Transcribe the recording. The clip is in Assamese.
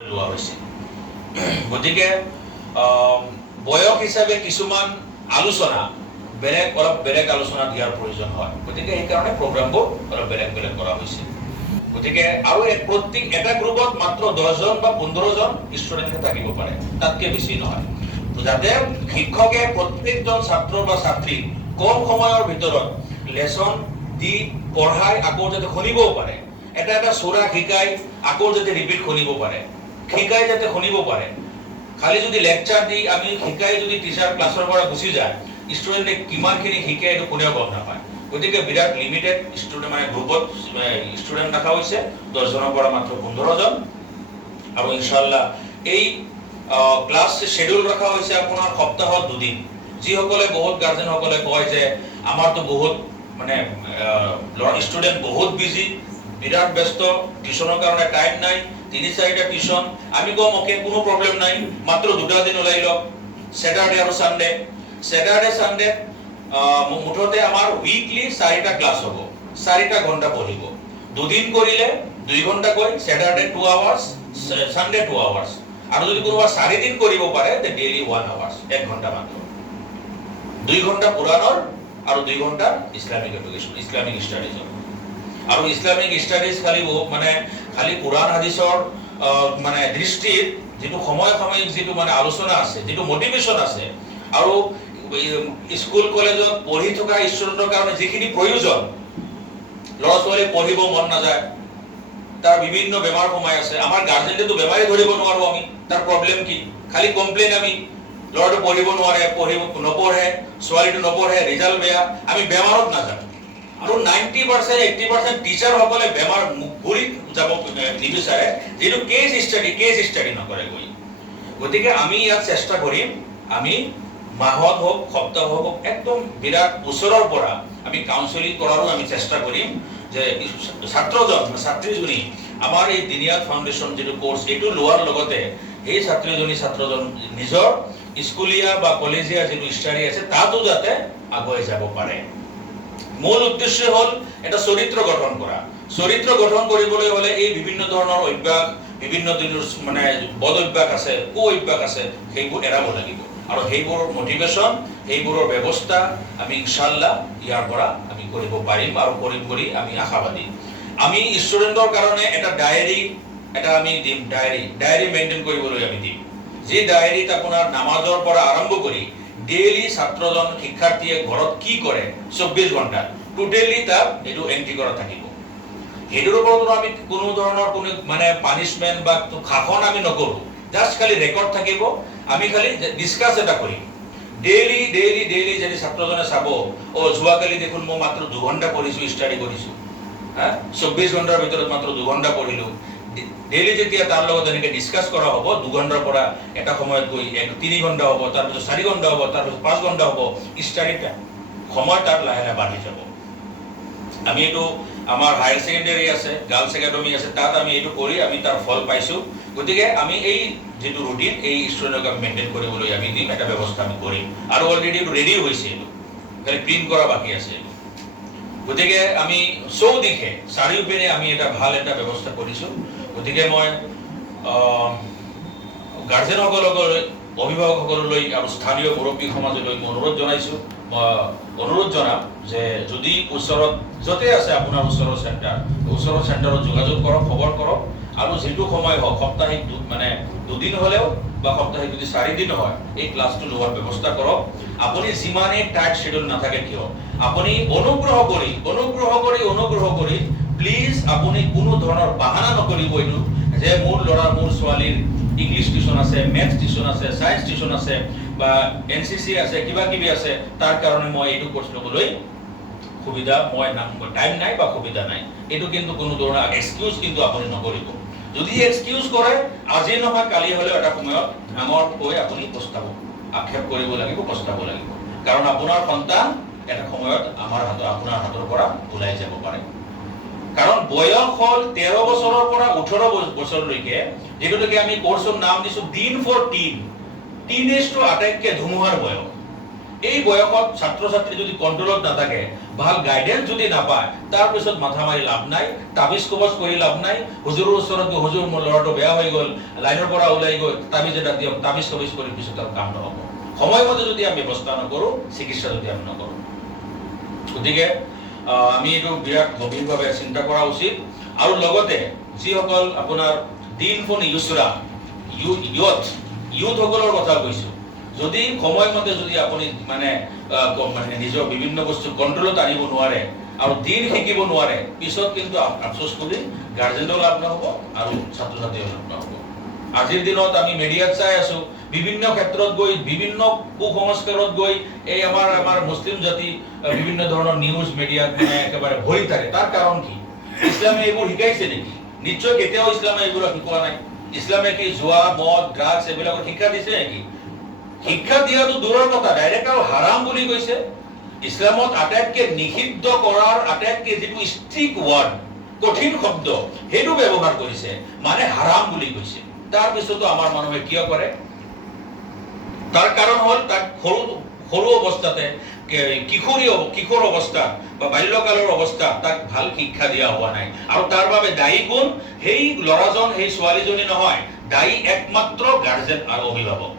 লোৱা হৈছে। গতিকে বয়স হিচাপে কিছুমান আলোচনা অলপ বেলেগ আলোচনা দিয়াৰ প্ৰয়োজন হয়। গতিকে সেইকাৰণে প্ৰগ্ৰামবোৰ অলপ বেলেগ বেলেগ কৰা হৈছে। গতিকে আৰু প্ৰত্যেক এটা গ্ৰুপত মাত্ৰ 10জন বা 15জন ষ্টুডেণ্টে থাকিব পাৰে, তাতকৈ বেছি নহয়, যাতে শিক্ষকে প্ৰত্যেকজন ছাত্ৰ বা ছাত্ৰীক কম সময়ৰ ভিতৰত লেচন দি পঢ়াই আকৌ যাতে শুনিবও পাৰে, এটা চোৰা শিকাই আকৌ যাতে ৰিপিট শুনিব পাৰে, শিকাই যাতে শুনিব পাৰে। খালি যদি লেকচাৰ দি আমি শিকাই যদি টিচাৰ ক্লাছৰ পৰা গুচি যায়, ষ্টুডেণ্টে কিমানখিনি শিকে এইটো কোনেও গম নাপায়। গতিকে বিৰাট লিমিটেড ষ্টুডেণ্ট মানে গ্ৰুপত ষ্টুডেণ্ট ৰখা হৈছে, 10জনৰ পৰা মাত্ৰ 15জন। আৰু ইনশাআল্লাহ এই ক্লাছ শ্বেডিউল ৰখা হৈছে আপোনাৰ সপ্তাহত 2 দিন। যিসকলে বহুত গাৰ্জেনসকলে কয় যে আমাৰতো বহুত মানে ষ্টুডেণ্ট বহুত বিজি, বিৰাট ব্যস্ত, টিউশ্যনৰ কাৰণে টাইম নাই, 3-4টা টিউশ্যন। আমি কম ওকে, কোনো প্ৰব্লেম নাই, মাত্ৰ 2টা দিন ওলাই লওক, স্যাটাৰডে আৰু সানডে। স্যাটাৰডে সানডে মুঠতে আমাৰ উইকলি 4টা ক্লাছ হ'ব, 4টা ঘণ্টা পঢ়িব। 2 দিন কৰিলে 2 ঘণ্টাকৈ, স্যাটাৰডে 2 আৱাৰ্ছ, সানডে 2 আৱাৰ্ছ। আৰু যদি কোনোবা 4 দিন কৰিব পাৰে তে ডেইলি 1 আৱাৰ্ছ, 1 ঘণ্টা মাত্ৰ। 2 ঘণ্টা পুৰাণৰ আৰু 2 ঘণ্টা ইছলামিক এডুকেশ্যন, ইছলামিক ষ্টাডিজৰ। আৰু ইছলামিক ষ্টাডিজ খালি কুৰাণ হাদিছৰ মানে দৃষ্টিত যিটো সাময়িক যিটো মানে আলোচনা আছে, যিটো মটিভেশ্যন আছে, আৰু স্কুল কলেজত পঢ়ি থকা ষ্টুডেণ্টৰ কাৰণে যিখিনি প্ৰয়োজন, ল'ৰা ছোৱালী পঢ়িব মন নাযায়, তাৰ বিভিন্ন বেমাৰ সোমাই আছে। আমাৰ গাৰ্জেনটো বেমাৰে ধৰিব নোৱাৰো আমি, তাৰ প্ৰব্লেম কি, খালি কমপ্লেইন আমি, ল'ৰাটো পঢ়িব নোৱাৰে, নপঢ়ে, ছোৱালীটো নপঢ়ে, ৰিজাল্ট বেয়া, আমি বেমাৰত নাযাওঁ। আৰু 90%, 80% টিচাৰসকলে বেমাৰ ঘূৰি যাব নিবিচাৰে, যিটো কেছ ষ্টাডি নকৰে গৈ। গতিকে আমি ইয়াত চেষ্টা কৰিম, আমি মাহত হওক, সপ্তাহ হওক, একদম বিৰাট ওচৰৰ পৰা আমি কাউন্সেলিং কৰাৰো আমি চেষ্টা কৰিম, যে ছাত্ৰীজনী আমাৰ এই দিনিয়াত ফাউণ্ডেশ্যন যিটো কোৰ্চ, এইটো লোৱাৰ লগতে এই ছাত্ৰজন নিজৰ স্কুলীয়া বা কলেজীয়া যিটো ষ্টাডি আছে তাতো যাতে আগুৱাই যাব পাৰে। মূল উদ্দেশ্য হ'ল এটা চৰিত্ৰ গঠন কৰা। চৰিত্ৰ গঠন কৰিবলৈ হ'লে এই বিভিন্ন ধৰণৰ অভ্যাস, বিভিন্ন দিনৰ মানে বদ অভ্যাস আছে, কু অভ্যাস আছে, সেইবোৰ এৰাব লাগিব। আৰু সেইবোৰৰ মটিভেশ্যন, সেইবোৰৰ ব্যৱস্থা আমি ইনশাআল্লাহ ইয়াৰ পৰা আমি কৰিব পাৰিম, আৰু কৰিম বুলি আমি আশাবাদী। আমি ষ্টুডেণ্টৰ কাৰণে এটা ডায়েৰী আমি দিম, ডায়েৰী মেইনটেইন কৰিবলৈ আমি দিম। যি ডায়েৰীত আপোনাৰ নামাজৰ পৰা আৰম্ভ কৰি ডেইলি ছাত্ৰজন শিক্ষাৰ্থীয়ে ঘৰত কি কৰে 24 ঘণ্টা টোটেলি তাত এইটো এন্ট্ৰি কৰা থাকিব। সেইটোৰ ওপৰত আমি কোনো ধৰণৰ মানে পানিছমেণ্ট বা শাসন আমি নকৰোঁ, জাষ্ট খালি ৰেকৰ্ড থাকিব। আমি খালি ডিছকাছ এটা কৰিম ডেইলি যদি ছাত্ৰজনে চাব, যোৱাকালি দেখোন মই মাত্ৰ 2 ঘণ্টা পঢ়িছোঁ, ষ্টাডি কৰিছোঁ, 24 ঘণ্টাৰ ভিতৰত মাত্ৰ 2 ঘণ্টা পঢ়িলোঁ। ডেইলি যেতিয়া তাৰ লগত এনেকৈ ডিছকাছ কৰা হ'ব, 2 ঘণ্টাৰ পৰা এটা সময়ত গৈ 3 ঘণ্টা হ'ব, তাৰপিছত 4 ঘণ্টা হ'ব, তাৰপিছত 5 ঘণ্টা হ'ব, ষ্টাডিটা সময় তাত লাহে লাহে বাঢ়ি যাব। আমি এইটো আমাৰ হায়াৰ ছেকেণ্ডেৰী আছে, গাৰ্লছ একাডেমি আছে, তাত আমি এইটো কৰি আমি তাৰ ফল পাইছোঁ। গতিকে আমি এই যিটো ৰুটিন, এই ষ্টুডেণ্টক আমি মেইনটেইন কৰিবলৈ আমি দিম, এটা ব্যৱস্থা আমি কৰিম। আৰু অলৰেডি এইটো ৰেডি হৈছে, এইটো খালি প্ৰিণ্ট কৰা বাকী আছে। গতিকে আমি চৌদিশে চাৰিওপিনে আমি এটা ভাল এটা ব্যৱস্থা কৰিছোঁ। গতিকে মই গাৰ্জেনসকললৈ, অভিভাৱকসকললৈ আৰু স্থানীয় মুৰব্বী সমাজলৈ মই অনুৰোধ জনাম যে যদি ওচৰত য'তে আছে আপোনাৰ ওচৰৰ চেণ্টাৰত যোগাযোগ কৰক, খবৰ কৰক, আৰু যিটো সময় হওক, সাপ্তাহিক মানে 2 দিন হ'লেও বা সাপ্তাহিক যদি 4 দিন হয়, এই ক্লাছটো লোৱাৰ ব্যৱস্থা কৰক। আপুনি যিমানেই টাইট শ্বেডিউল নাথাকে কিয়, আপুনি অনুগ্ৰহ কৰি প্লিজ আপুনি কোনো ধৰণৰ বাহানা নকৰিব এইটো যে মোৰ ল'ৰা, মোৰ ছোৱালীৰ ইংলিছ টিউশ্যন আছে, মেথছ টিউশ্যন আছে, ছায়েন্স টিউশ্যন আছে, বা NCC আছে, কিবা কিবি আছে, তাৰ কাৰণে মই এইটো কোৰ্চ ল'বলৈ টাইম নাই বা সুবিধা নাই। এইটো কিন্তু কোনো ধৰণৰ এক্সকিউজ কিন্তু আপুনি নকৰিব। যদি এক্সকিউজ কৰে, আজি নহয় কালি হ'লেও এটা সময়ত ডাঙৰকৈ আপুনি আক্ষেপ কৰিব লাগিব, পস্তাব লাগিব। কাৰণ আপোনাৰ সন্তান এটা সময়ত আপোনাৰ হাতৰ পৰা ওলাই যাব পাৰে। কাৰণ বয়স হ'ল 13 বছৰৰ পৰা 18 বছৰলৈকে, যিটোকে আমি কোৰ্চৰ নাম দিছোঁ দিন ফৰ টিন। টিনেজটো আটাইতকৈ ধুমুহাৰ বয়স। এই বয়সত ছাত্ৰ ছাত্ৰী যদি কণ্ট্ৰলত নাথাকে, ভাল গাইডেন্স যদি নাপায়, তাৰপিছত মাথা মাৰি লাভ নাই, তাবিজ কবজ কৰি লাভ নাই। হুজুৰৰ ওচৰত গৈ হুজুৰ মোৰ ল'ৰাটো বেয়া হৈ গ'ল, লাইনৰ পৰা ওলাই গৈ তাবিজ এটা দিয়ক, তাবিজ কবিজ কৰি পিছত আৰু কাম নহ'ব। সময়মতে যদি আমি ব্যৱস্থা নকৰোঁ, চিকিৎসা যদি আমি নকৰোঁ, গতিকে আমি এইটো বিৰাট গভীৰভাৱে চিন্তা কৰা উচিত। আৰু লগতে যিসকল আপোনাৰ দিন ফোন ইউচৰা ইউথসকলৰ কথা কৈছোঁ, যদি সময়মতে যদি আপুনি মানে নিজৰ বিভিন্ন বস্তু কণ্ট্ৰলত আনিব নোৱাৰে আৰু দিন শিকিব নোৱাৰে, পিছত কিন্তু আফচোচ কৰি গাৰ্জেনো লাভ নহ'ব আৰু ছাত্ৰ ছাত্ৰীও লাভ নহ'ব। আজিৰ দিনত আমি মিডিয়াত চাই আছোঁ, বিভিন্ন ক্ষেত্ৰত গৈ, বিভিন্ন কুসংস্কাৰত গৈ এই আমাৰ মুছলিম জাতি বিভিন্ন ধৰণৰ নিউজ মিডিয়াত মানে একেবাৰে ভৰি থাকে। তাৰ কাৰণ কি? ইছলামে এইবোৰ শিকাইছে নেকি? নিশ্চয় কেতিয়াও ইছলামে এইবোৰ শিকোৱা নাই। ইছলামে কি জুৱা, মদ, ড্ৰাগছ এইবিলাকৰ শিক্ষা দিছে নেকি? শিক্ষা দিয়াটো দূৰৰ কথা, ডাইৰেক্ট আৰু হাৰাম বুলি কৈছে। ইছলামত আটাইতকৈ নিষিদ্ধ কৰাৰ আটাইতকৈ যিটো ষ্ট্ৰিক্ট ৱাৰ্ড, কঠিন শব্দ, সেইটো ব্যৱহাৰ কৰিছে, মানে হাৰাম বুলি কৈছে। তাৰপিছতো আমাৰ মানুহে কিয় কৰে? তাৰ কাৰণ হ'ল তাক সৰু অৱস্থাতে, কিশোৰ অৱস্থাত বা বাল্যকালৰ অৱস্থাত তাক ভাল শিক্ষা দিয়া হোৱা নাই। আৰু তাৰ বাবে দায়ী কোন? সেই ল'ৰাজন, সেই ছোৱালীজনী নহয়, দায়ী একমাত্ৰ গাৰ্জেন আৰু অভিভাৱক।